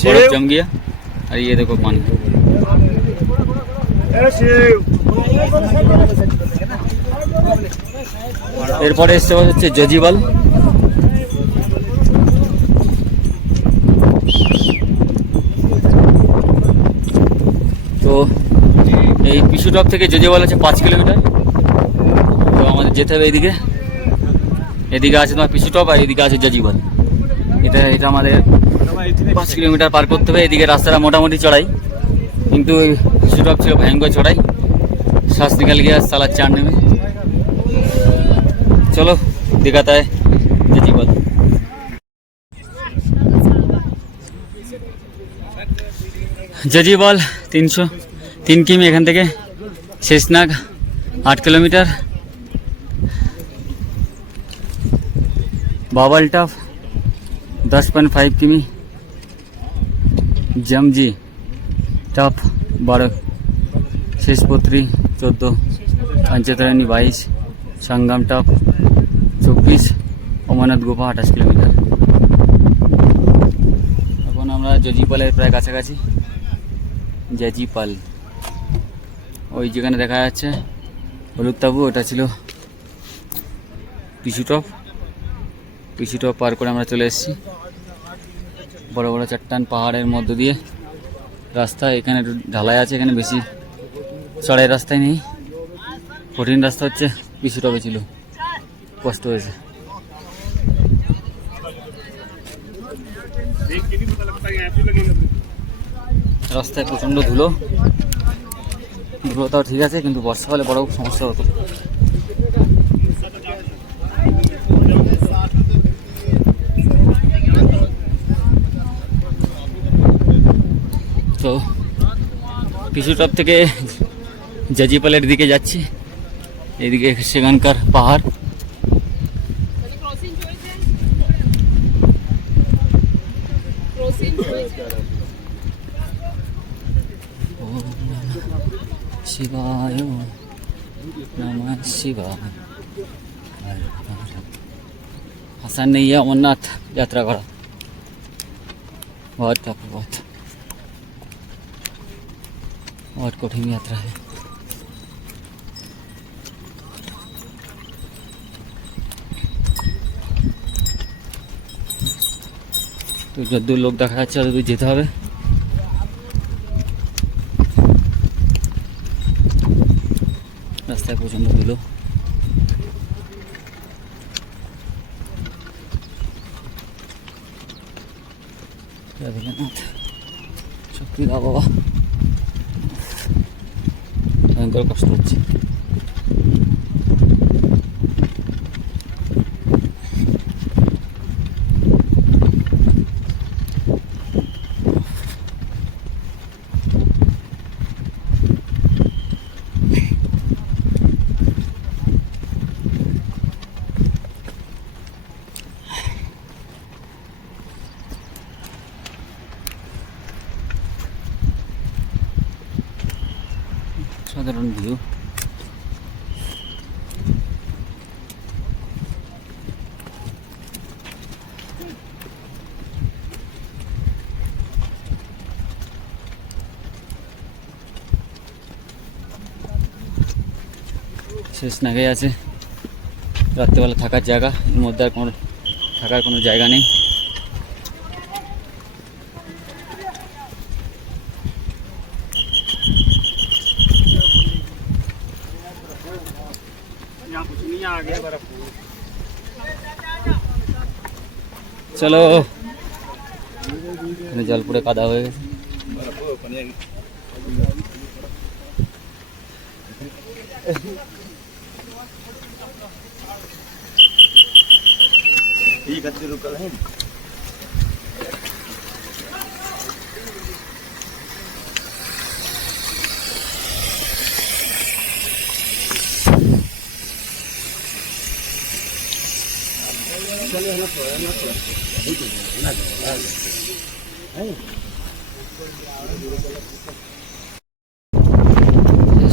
बर्फ जम गया और ये देखो पानी। এরপরে এসছে হচ্ছে জজিবাল। তো এই পিছুটপ থেকে জজিবাল হচ্ছে 5 কিলোমিটার। তো আমাদের যেতে হবে এইদিকে, এদিকে আছে তোমার পিছুটপ আর এদিকে আছে জজিবাল। এটা আমাদের 5 কিলোমিটার পার করতে হবে। এদিকে রাস্তাটা মোটামুটি চড়াই, কিন্তু পিছুটপ ছিল ভয়ঙ্কর চড়াই, শ্বাস निकल गया साला चढ़ने में। चलो दिखाता है जजीबाल। जजीबाल 303 किमी এখান থেকে শেষনাগ 8 কিলোমিটার। बाबल टॉप 10.5 किमी, जमजी टॉप 12, शेषपत्री 14, पंचतरानी 22, संगम टॉप 24, अमरनाथ गुफा 28 किलोमीटर। এখন আমরা জজিপালের প্রায় কাছাকাছি। জজিপাল ওই যেখানে দেখা যাচ্ছে হলুদ তাবু, ওটা ছিল পিছুটপ। পিছুটপ পার করে আমরা চলে এসেছি। বড় বড় চট্টান পাহাড়ের মধ্য দিয়ে রাস্তা, এখানে ঢালাই আছে, এখানে বেশি চড়াই রাস্তায় নেই। কঠিন রাস্তা হচ্ছে পিছুটপে ছিল, কষ্ট হয়েছে। রাস্তায় প্রচণ্ড ধুলো, ধুলোটাও ঠিক আছে, কিন্তু বর্ষা হলে বড় সমস্যা হতো। তো পিছুটপ থেকে জজিপালের দিকে যাচ্ছি। এদিকে সেখানকার পাহাড়। শিবায় নমঃ শিবায়। आसान नहीं है अमरनाथ यात्रा करा, बहुत टफ, बहुत कठिन यात्रा है। तो যতদূর লোক দেখা যাচ্ছে ততদূর যেতে হবে। রাস্তায় প্রচণ্ড ধুলো। শক্তি দাও বাবা, ভয়ঙ্কর কষ্ট হচ্ছে। সাধারণ ভিউ। শেষ নাগে আছে রাত্রেবেলা থাকার জায়গা, এর মধ্যে আর কোনো থাকার কোনো জায়গা নেই। চলো, জল পুরে কাদা হয়ে গেছে।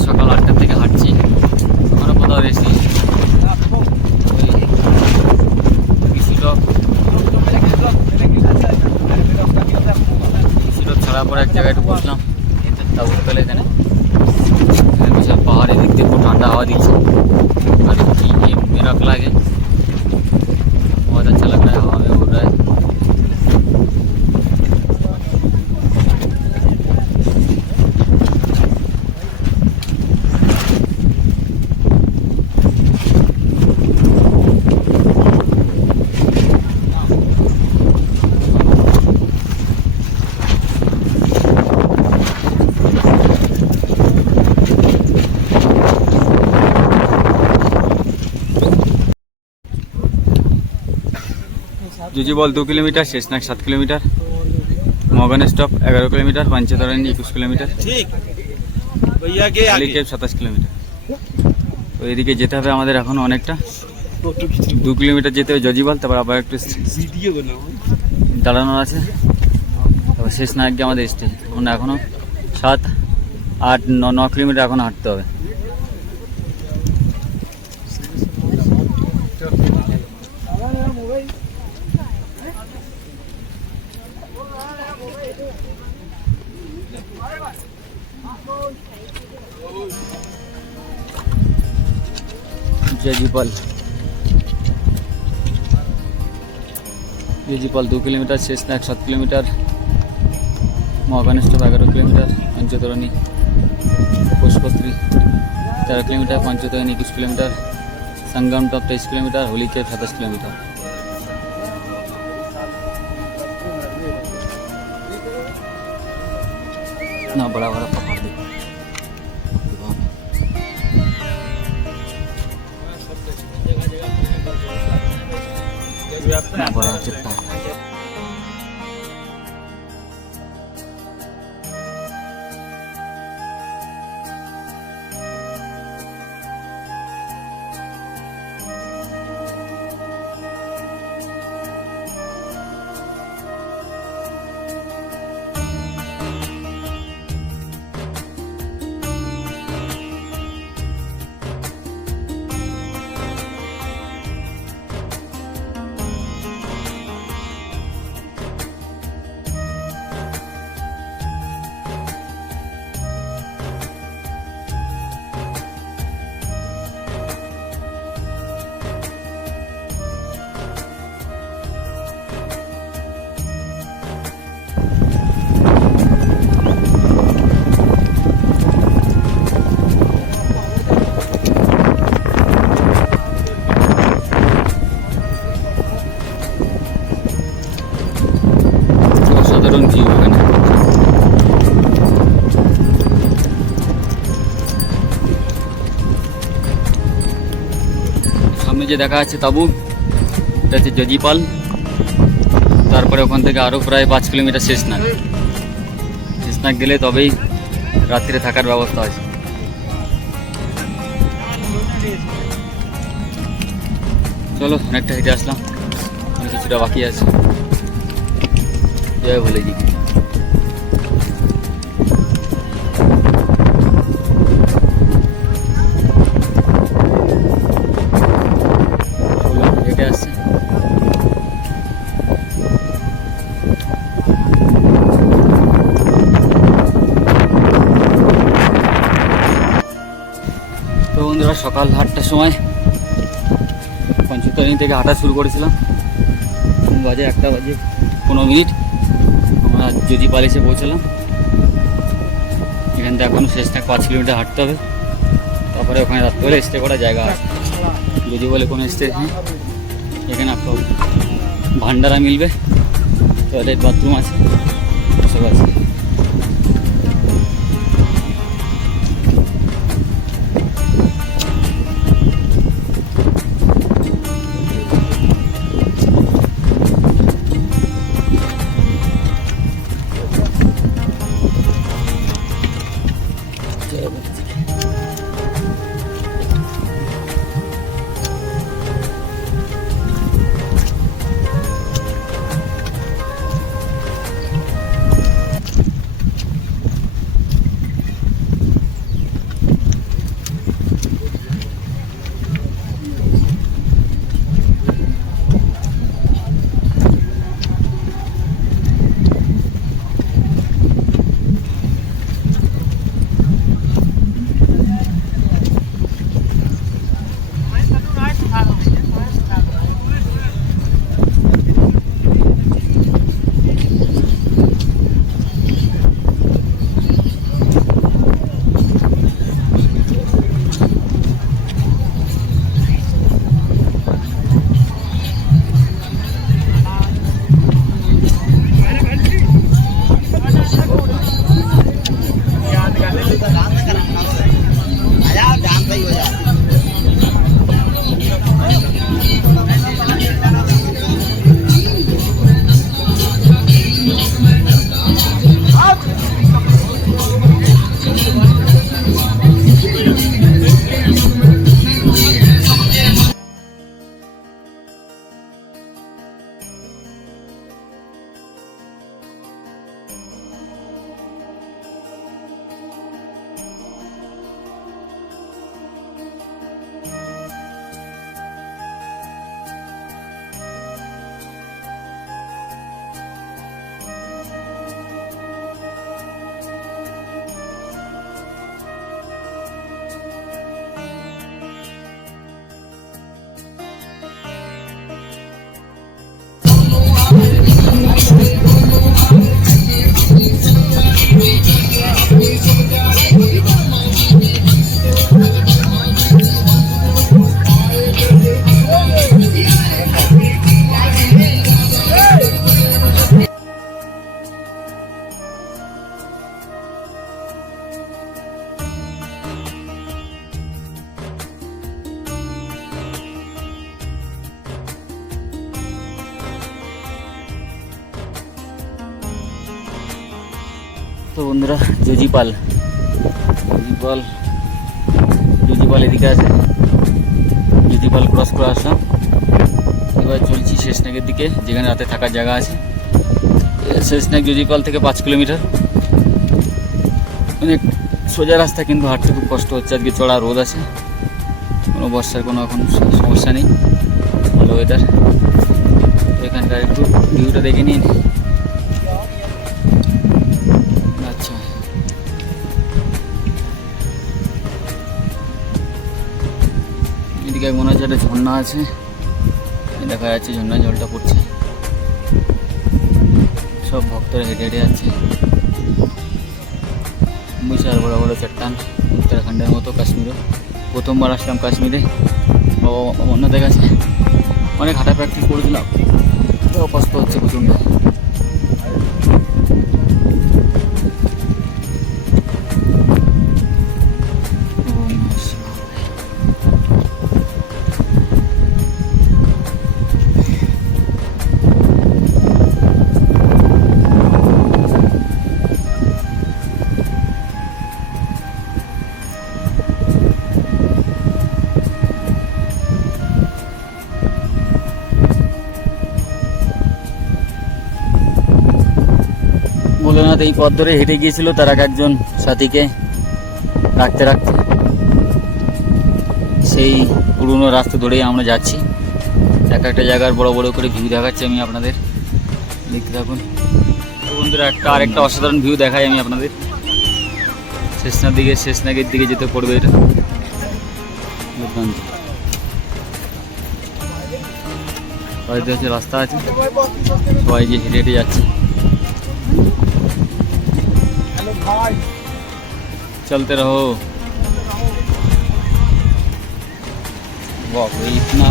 সকাল 8টা থেকে হাঁটছি, আমরা কোথাও রেস্ট নিচ্ছি। পিছুটপ মেলার পরে এক জায়গায় একটু বসলাম, তারপর পেলে এখানে বিশাল পাহাড়ে দেখতে খুব ঠান্ডা হাওয়া দিচ্ছে আর ये मेरा फ्लैग है, बहुत अच्छा लग रहा है, हवा में उड़ रहा है। जुजीबल 2 किलोमीटर, शेषनाग 7 किलोमीटर, मॉगन स्टॉप 11 किलोमीटर, पंचतरणी 21 किलोमीटर, भैया के आगे 27 किलोमीटर। তো এদিকে যেতে হবে আমাদের এখন অনেকটা, 2 কিলোমিটার যেতে হবে জজিবল, তারপর আবার একটু ভিডিও বানাও। দাঁড়ানোর আছে, তারপর শেষনাগ গিয়ে আমাদের স্টে। আমরা এখনও 7, 8, 9 কিলোমিটার এখনও হাঁটতে হবে। जजीपल 2 किलोमीटर, शेषनाग 7 किलोमीटर, मॉगन स्टॉप 11 किलोमीटर, पंचतरणी पुष्पत्री 13 kilometre, Panchtarni 21 kilometre, Sangam top 23 kilometre, holy cave 27 kilometre. इतना बड़ा बड़ा पहाड़ देखो, इतना बड़ा चट्टान। অসাধারণ ভিউ এখানে। সামনে যে দেখা যাচ্ছে তাবু, এটা হচ্ছে জজিপাল। তারপরে ওখান থেকে আরও প্রায় 5 কিলোমিটার শেষনাগ। শেষনাগ গেলে তবেই রাত্রে থাকার ব্যবস্থা আছে। চলো, অনেকটা হেঁটে আসলাম, কিছুটা বাকি আছে। জয় ভোলে জি। হেঁটে আসছে। তো বন্ধুরা, সকাল 8টার সময় পঞ্চতরণী থেকে হাঁটা শুরু করেছিলাম। বাজে 1:15। আমরা জজিপাল এসে পৌঁছালাম। এখান থেকে এখনো শেষনাগ 5 কিলোমিটার হাঁটতে হবে। তারপরে ওখানে রাত্রে স্টে করার জায়গা আছে। জজিপালে কোনো স্টে নেই। এখানে আপনার ভান্ডারা মিলবে, টয়লেট বাথরুম আছে, সব আছে। তো বন্ধুরা জজিপাল এদিকে আছে, জজিপাল ক্রস করে আসলাম। এবার চলছি শেষনাগের দিকে, যেখানে রাতে থাকার জায়গা আছে। শেষনাগ জজিপাল থেকে 5 কিলোমিটার, অনেক সোজা রাস্তা, কিন্তু হাঁটতে খুব কষ্ট হচ্ছে। আজকে চড়া রোদ আছে, কোনো বর্ষার কোনো এখন সমস্যা নেই, ভালো ওয়েদার। এখানকার একটু ভিউটা দেখে নিন। আচ্ছা, এদিকে মনে হচ্ছে একটা ঝর্ণা আছে, দেখা যাচ্ছে ঝর্ণায় জলটা পড়ছে। সব ভক্তরা হেঁটে হেঁটে যাচ্ছে। বিশাল বড় বড় চট্টান, উত্তরাখণ্ডের মতো কাশ্মীরও। প্রথমবার আসলাম কাশ্মীরে, বাবা অন্যদের কাছে অনেক হাঁটা প্র্যাকটিস করেছিলাম, তো কষ্ট হচ্ছে প্রচণ্ড। ভোলেনাথ এই পথ ধরে হেঁটে গিয়েছিল তার একজন সাথীকে রাখতে রাখতে। সেই পুরনো রাস্তা ধরেই আমরা যাচ্ছি। এক একটা জায়গার বড় বড় করে ভিউ দেখাচ্ছি আমি আপনাদের, দেখতে থাকুন। তো বন্ধুরা আরেকটা অসাধারণ ভিউ দেখাই আমি আপনাদের। শেষনাগের দিকে যেতে পড়বে এটা, হয়তো হচ্ছে রাস্তা আছে, সবাই যে হেঁটে হেঁটে যাচ্ছে। चलते रहो। वाह भाई, इतना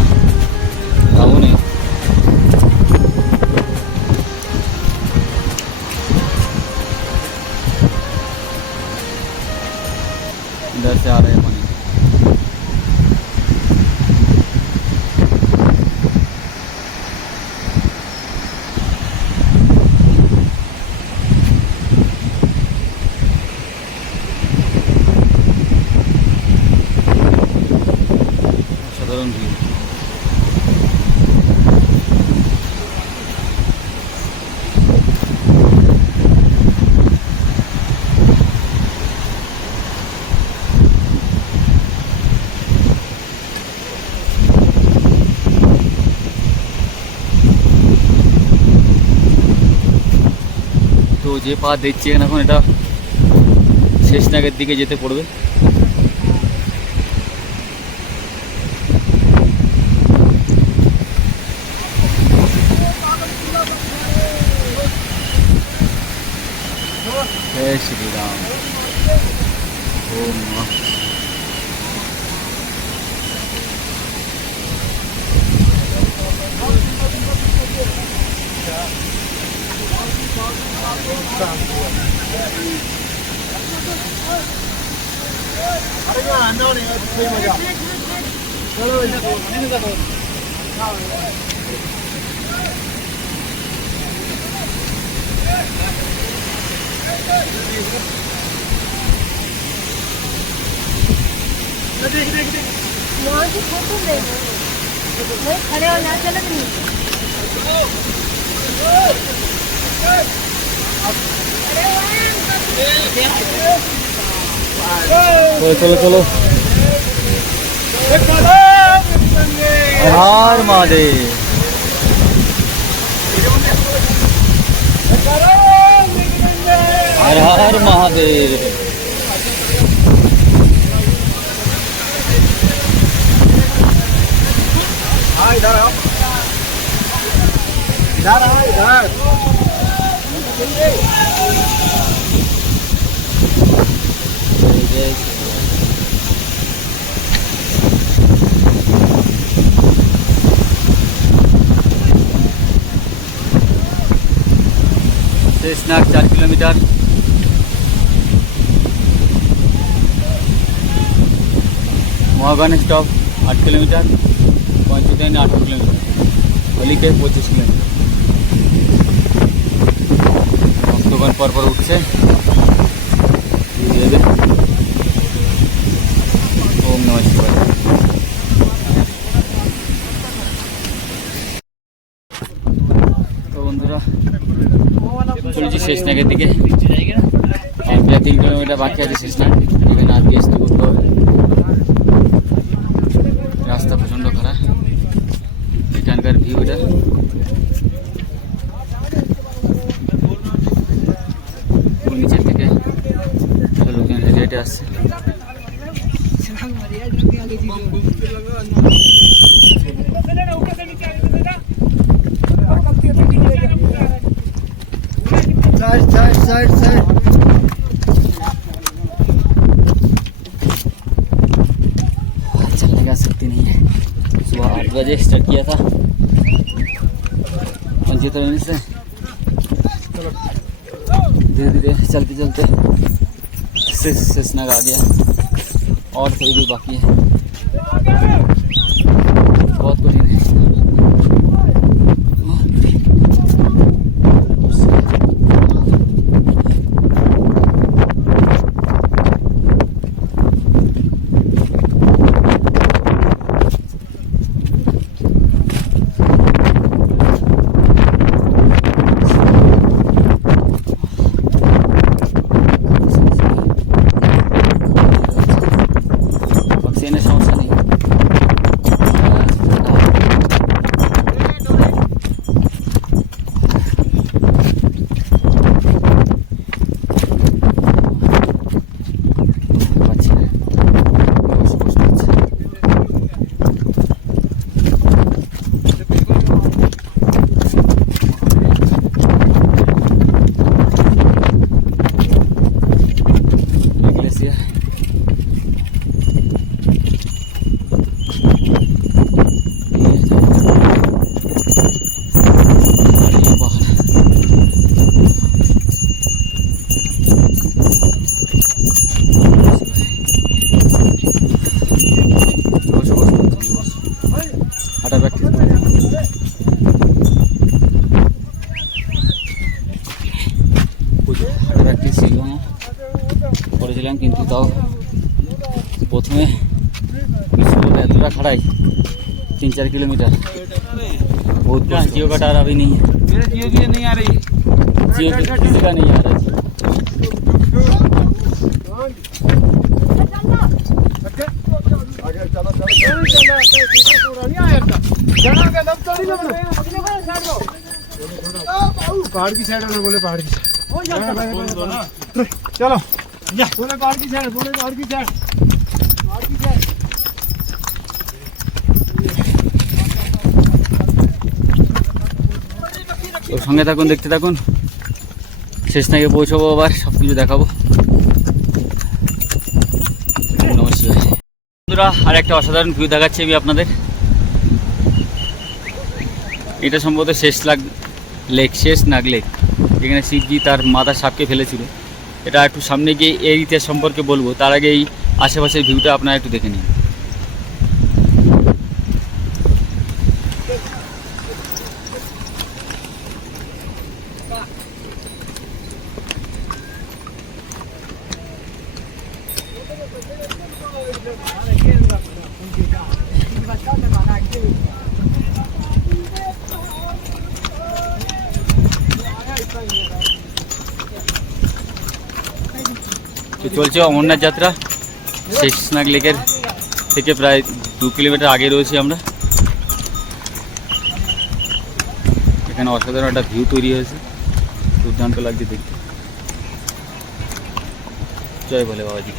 साबुन है। इधर से आ रहे हैं पानी। সাধারণ ভিউ। তো যে পা দেখছেন এখন, এটা শেষনাগের দিকে যেতে পড়বে। जय श्री राम। ओम नमः। वहाँ की फोटो ले वही खड़े हो ना, चलत नहीं। चलो चलो, हर महादेव। हर हर महादेव। इधर आओ, इधर आओ, इधर। शेषनाग 4 किलोमीटर, महागन स्टॉप 8 किलोमीटर, पंचुदैन 8 किलोमीटर, হলিকে 25 কিলোমিটার। ভক্তগণ পরপর উঠছে। দিয়ে দেবে। ওম নমঃ শিবায়। তো বন্ধুরা চলেছি শেষনাগের দিকে, আর প্রায় 3 কিলোমিটার বাকি আছে শেষনাগ। এখানে আজকে স্টে করতে হবে। রাস্তা প্রচণ্ড খারাপ, এখানকার ভিউটা নিচের থেকে লোকজন হেঁটে হেঁটে আসছে। साइड चलने का शक्ति नहीं है। सुबह 8 बजे स्टार्ट किया था 75 मिनट से, धीरे धीरे चलते चलते शेषनाग आ गया और थोड़ी दूर बाकी है। बहुत कठिन है। অক্সিজেনের সমস্যা নেই। পাচ্ছি না, বসে বসে পাচ্ছি। গ্লেসিয়ার হাঁটা প্র্যাকটিস হাঁটা প্র্যাকটিস করেছিলাম, কিন্তু তাও প্রথমে এতটা খাড়াই 3-4 किलोमीटर बहुत जियो का टायर अभी नहीं है। मेरे जियो की नहीं आ रही। जियो किसी का नहीं आ रहा है। पहाड़ की साइड में बोले, पहाड़ की चलो बोले पहाड़ की साइड, बोले पहाड़ की साइड, पहाड़ की साइड। ওর সঙ্গে থাকুন, দেখতে থাকুন। শেষনাগে পৌঁছাবো, আবার সব কিছু দেখাবো। নমস্কার বন্ধুরা, আর একটা অসাধারণ ভিউ দেখাচ্ছি আমি আপনাদের। এটা সম্ভবত শেষনাগ লেক, যেখানে শিবজি তার মাথার সাপকে ফেলেছিল। এটা একটু সামনে গিয়ে এর ইতিহাস সম্পর্কে বলবো, তার আগে এই আশেপাশের ভিউটা আপনারা একটু দেখে নিন। তো চলছে অমরনাথ যাত্রা। শেষনাগ লেকের থেকে প্রায় 2 কিলোমিটার আগে রয়েছি আমরা। এখানে অসাধারণ একটা ভিউ তৈরি হয়েছে, দুর্দান্ত লাগছে দেখতে। জয় ভোলে বাবাজি।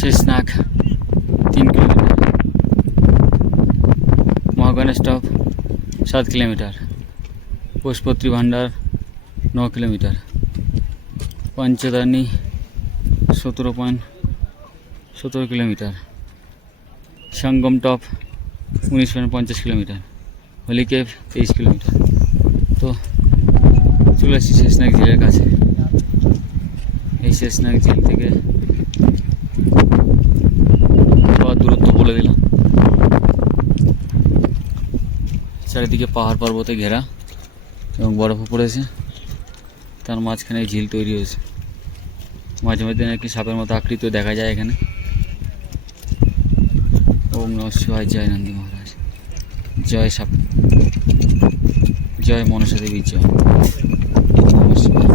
শেষনাগ 3 কিলোমিটার। মহাগণেশ টপ 7 কিলোমিটার, পুষ্পত্রী ভান্ডার 9 কিলোমিটার, পঞ্চদানি 17.17 কিলোমিটার, সঙ্গম টপ 19.50 কিলোমিটার, হলিকেভ 23 কিলোমিটার। তো চলে আসছি শেষনাগ ঝিলের কাছে। এই শেষনাগ ঝিল থেকে দূরত্ব বলে দিলাম। চারিদিকে পাহাড় পর্বতে ঘেরা এবং বরফও পড়েছে, তার মাঝখানে ঝিল তৈরি হয়েছে। মাঝে মাঝে নাকি সাপের মতো আকৃতি দেখা যায় এখানে। ওম নমঃ শিবায়, জয় নন্দী মহারাজ, জয় সাপ, জয় মনসা দেবী, জয় নমঃ শিবায়।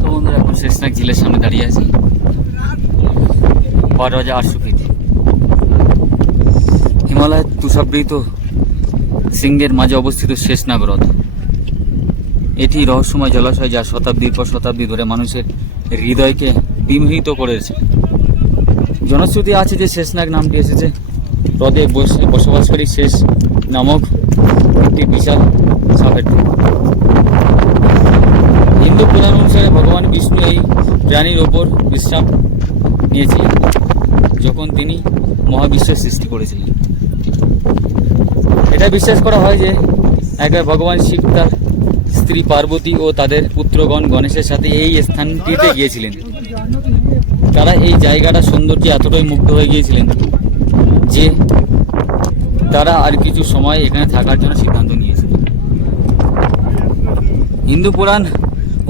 তো বন্ধুরা এখন শেষনাগ ঝিলের সামনে দাঁড়িয়ে আছি। 12,800 ফিট হিমালয়ের তুষাবৃত শৃঙ্গের মাঝে অবস্থিত শেষনাগ হ্রদ। এটি রহস্যময় জলাশয় যা শতাব্দীর পর শতাব্দী ধরে মানুষের হৃদয়কে বিমোহিত করেছে। জনশ্রুতি আছে যে শেষনাগ নামটি এসেছে হ্রদে বসবাসকারী শেষ নামক একটি বিশাল সাপের থেকে। হিন্দু পুরাণ অনুসারে ভগবান বিষ্ণু এই প্রাণীর ওপর বিশ্রাম নিয়েছিলেন যখন তিনি মহাবিশ্বের সৃষ্টি করেছিলেন। এটা বিশ্বাস করা হয় যে একবার ভগবান শিব তার স্ত্রী পার্বতী ও তাদের পুত্রগণ গণেশের সাথে এই স্থানটিতে গিয়েছিলেন। তারা এই জায়গাটা সৌন্দর্যে এতটাই মুগ্ধ হয়ে গিয়েছিলেন যে তারা আর কিছু সময় এখানে থাকার জন্য সিদ্ধান্ত নিয়েছিলেন। হিন্দু পুরাণ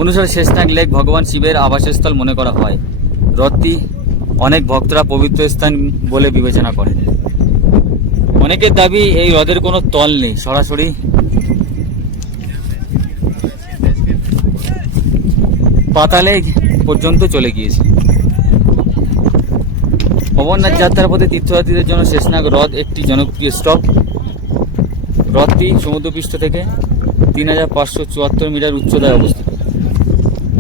অনুসারে শেষনাগ লেক ভগবান শিবের আবাসস্থল মনে করা হয়। হ্রদটি অনেক ভক্তরা পবিত্র স্থান বলে বিবেচনা করেন। অনেকের দাবি এই হ্রদের কোনো তল নেই, সরাসরি পাতালে পর্যন্ত চলে গিয়েছে। অমরনাথ যাত্রার পথে তীর্থযাত্রীদের জন্য শেষনাগ হ্রদ একটি জনপ্রিয় স্টপ। হ্রদটি সমুদ্রপৃষ্ঠ থেকে 3,574 মিটার উচ্চতায় অবস্থিত।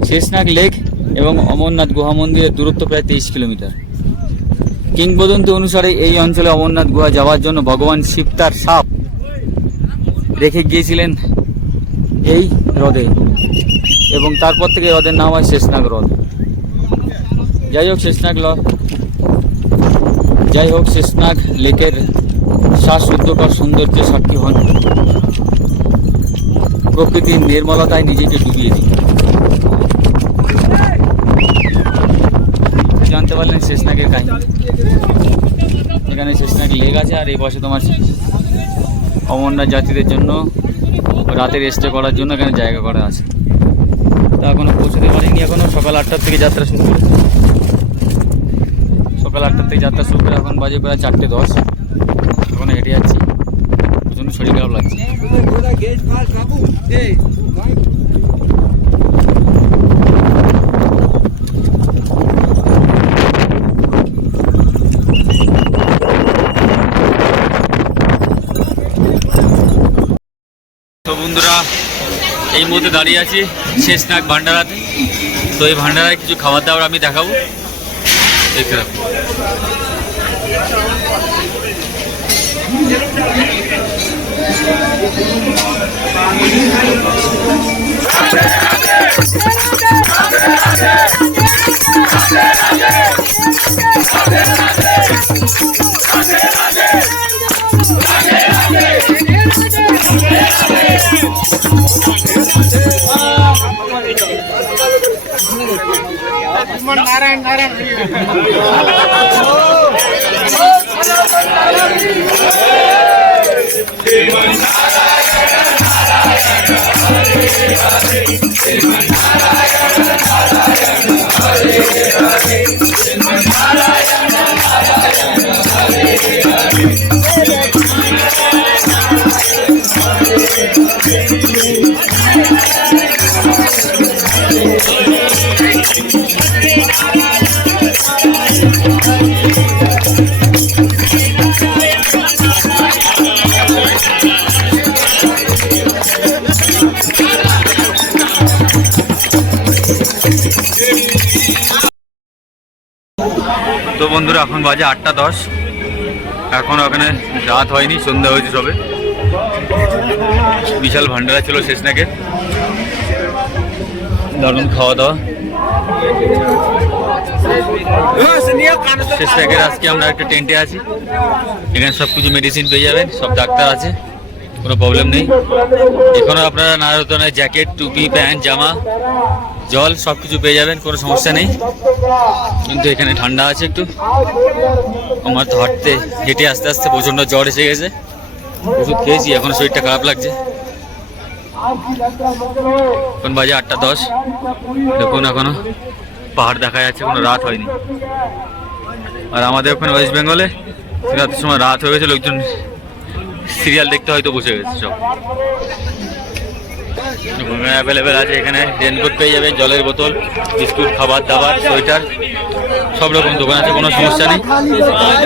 শেষনাগ লেক এবং অমরনাথ গুহা মন্দিরের দূরত্ব প্রায় 23 কিলোমিটার। কিংবদন্তি অনুসারে এই অঞ্চলে অমরনাথ গুহা যাওয়ার জন্য ভগবান শিব তার সাপ রেখে গিয়েছিলেন এই হ্রদে এবং তারপর থেকে হ্রদের নাম হয় শেষনাগ হ্রদ। যাই হোক শেষনাগ লেকের শ্বাসরুদ্ধকর সৌন্দর্যের সাক্ষী হন। প্রকৃতির নির্মলতায় নিজেকে ডুবিয়ে দিন। জানতে পারলেন শেষনাগের কাহিনী। এখানে শেষনাগ লেক আছে আর এই পাশে তোমার অমরনাথ যাত্রীদের জন্য রাতের স্টে করার জন্য এখানে জায়গা করা আছে। তা এখনো পৌঁছতে পারিনি, এখনো সকাল 8টার থেকে যাত্রা শুরু করে। সকাল 8টার থেকে যাত্রা শুরু করে এখন বাজে প্রায় 4:10। এখন হেঁটে যাচ্ছি, প্রচণ্ড শরীর খারাপ লাগছে। তো বন্ধুরা এই মুহূর্তে দাঁড়িয়ে আছি শেষনাগ ভান্ডারাতে। তো এই ভান্ডারায় কিছু খাবার দাবার আমি দেখাবো, দেখতে থাকুন। नारायण नारायण তো বন্ধুরা এখন বাজে 8:10। এখন ওখানে রাত হয়নি, সন্ধ্যা হয়েছে সবে। বিশাল ভান্ডারা ছিল শেষনাগে, দারুণ খাওয়া দাওয়া। শেষনাগের আজকে আমরা একটা টেন্টে আছি, এখানে সব কিছু মেডিসিন পেয়ে যাবেন, সব ডাক্তার আছে, কোনো প্রবলেম নেই। এখানে আপনারা নানা ধরনের জ্যাকেট, টুপি, প্যান্ট, জামা, জল সব কিছু পেয়ে যাবেন, কোনো সমস্যা নেই। কিন্তু এখানে ঠান্ডা আছে একটু, আমার তো হাঁটতে হেঁটে আস্তে আস্তে প্রচণ্ড জ্বর এসে গেছে, ওষুধ খেয়েছি, এখন শরীরটা খারাপ লাগছে। এখন বাজে 8:10, দেখুন এখনো পাহাড় দেখা যাচ্ছে, কোনো রাত হয়নি। আর আমাদের ওখানে ওয়েস্ট বেঙ্গলে রাতের সময় রাত হয়ে গেছে, লোকজন সিরিয়াল দেখতে হয়তো বসে গেছে সব। অ্যাভেলেবেল আছে এখানে, রেনকোট পেয়ে যাবেন, জলের বোতল, বিস্কুট, খাবার দাবার, সোয়েটার, সব রকম দোকান আছে, কোনো সমস্যা নেই।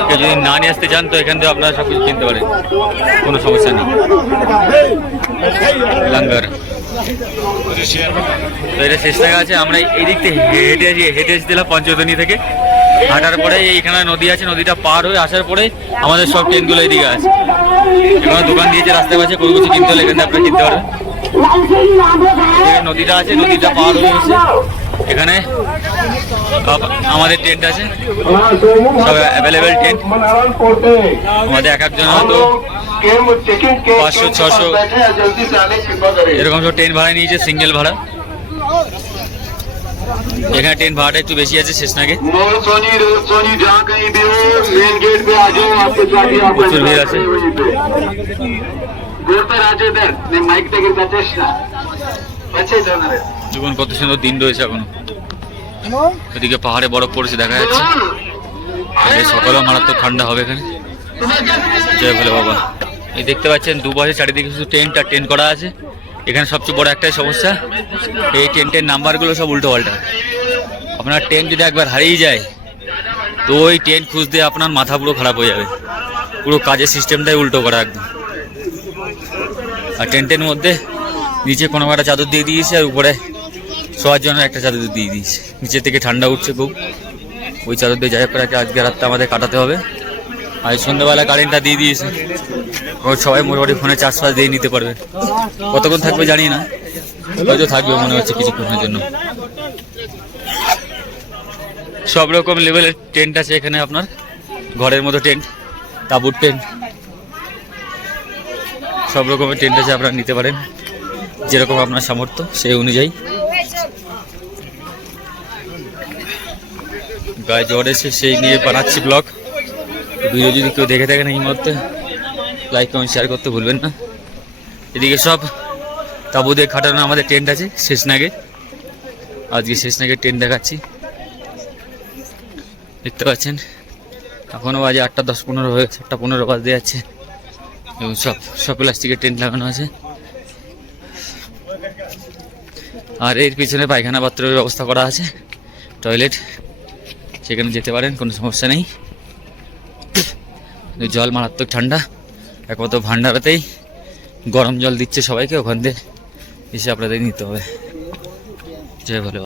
কেউ যদি না নিয়ে আসতে চান তো এখান থেকে আপনারা সব কিছু কিনতে পারেন, কোনো সমস্যা নেই। লাঙ্গার তো এটা শেষ জায়গা আছে। আমরা এই দিক থেকে হেঁটে এসেছিলাম পঞ্চতনী থেকে, হাঁটার পরে এইখানে নদী আছে, নদীটা পার হয়ে আসার পরে আমাদের সব ট্রেনগুলো এদিকে আছে। এখানে দোকান দিয়েছে রাস্তার পাশে, কোনো কিছু কিনতে হলে এখানে আপনারা কিনতে পারবেন। নদীটা আছে, নদীটা পার হয়ে এসে এখানে আমাদের টেন্ট আছে, সব অ্যাভেলেবেল টেন্ট। আমাদের এক একজন হয়তো 500-600 এরকম সব টেন্ট ভাড়া নিয়েছে, সিঙ্গেল ভাড়া। এখানে টেন্ট ভাড়াটা একটু বেশি আছে শেষনাগে, প্রচুর ভিড় আছে। দেখুন কত সুন্দর দিন রয়েছে এখনো, এদিকে পাহাড়ে বরফ পড়েছে দেখা যাচ্ছে। সকালেও মারাত্মক ঠান্ডা হবে এখানে, জয় ভোলে বাবা। এই দেখতে পাচ্ছেন দুপাশে চারিদিকে শুধু টেন্ট আর টেন্ট করা আছে। এখানে সবচেয়ে বড় একটাই সমস্যা, এই টেন্টের নাম্বারগুলো সব উল্টো পাল্টা। আপনার টেন্ট যদি একবার হারিয়ে যায় তো ওই টেন্ট খুঁজতে আপনার মাথা পুরো খারাপ হয়ে যাবে, পুরো কাজের সিস্টেমটাই উল্টো করা একদম। আর টেন্টের মধ্যে নিচে কোনো একটা চাদর দিয়ে দিয়েছে, আর উপরে শোয়ার জন্য একটা চাদর দিয়ে দিয়েছে। নিচে থেকে ঠান্ডা উঠছে খুব, ওই চাদর দিয়ে যাই হোক করে আজকে রাতটা আমাদের কাটাতে হবে। আর সন্ধ্যাবেলা কারেন্টটা দিয়ে দিয়েছে, ওর সবাই মোটামুটি ফোনে চার্জ ফার্জ দিয়ে নিতে পারবে। কতক্ষণ থাকবে জানি না, হয়তো থাকবে মনে হচ্ছে কিছুক্ষণের জন্য। সব রকম লেভেলের টেন্ট আছে এখানে, আপনার ঘরের মতো টেন্ট, তাঁবুর টেন্ট, সব রকমের টেন্ট আছে, আপনারা নিতে পারেন যেরকম আপনার সামর্থ্য সেই অনুযায়ী। গায়ে জ্বর এসে সেই নিয়ে বানাচ্ছি ব্লগ। ভিডিও যদি কেউ দেখে থাকেন এই মুহূর্তে লাইক কমেন্ট শেয়ার করতে ভুলবেন না। এদিকে সব তাঁবু দিয়ে খাটানো আমাদের টেন্ট আছে শেষনাগে, আজকে শেষনাগের টেন্ট দেখাচ্ছি। দেখতে পাচ্ছেন এখনও বাজে 8:10-15 হয়ে গেছে, 8:15 বাজতে যাচ্ছে। এবং সব প্লাস্টিকের টেন্ট লাগানো আছে। আর এর পিছনে পায়খানা বাথরুমের ব্যবস্থা করা আছে, টয়লেট, সেখানে যেতে পারেন, কোনো সমস্যা নেই। জল মারাত্মক ঠান্ডা, একমাত্র ভান্ডারাতেই গরম জল দিচ্ছে সবাইকে, ওখান থেকে এসে আপনাদের নিতে হবে। জয় ভালো।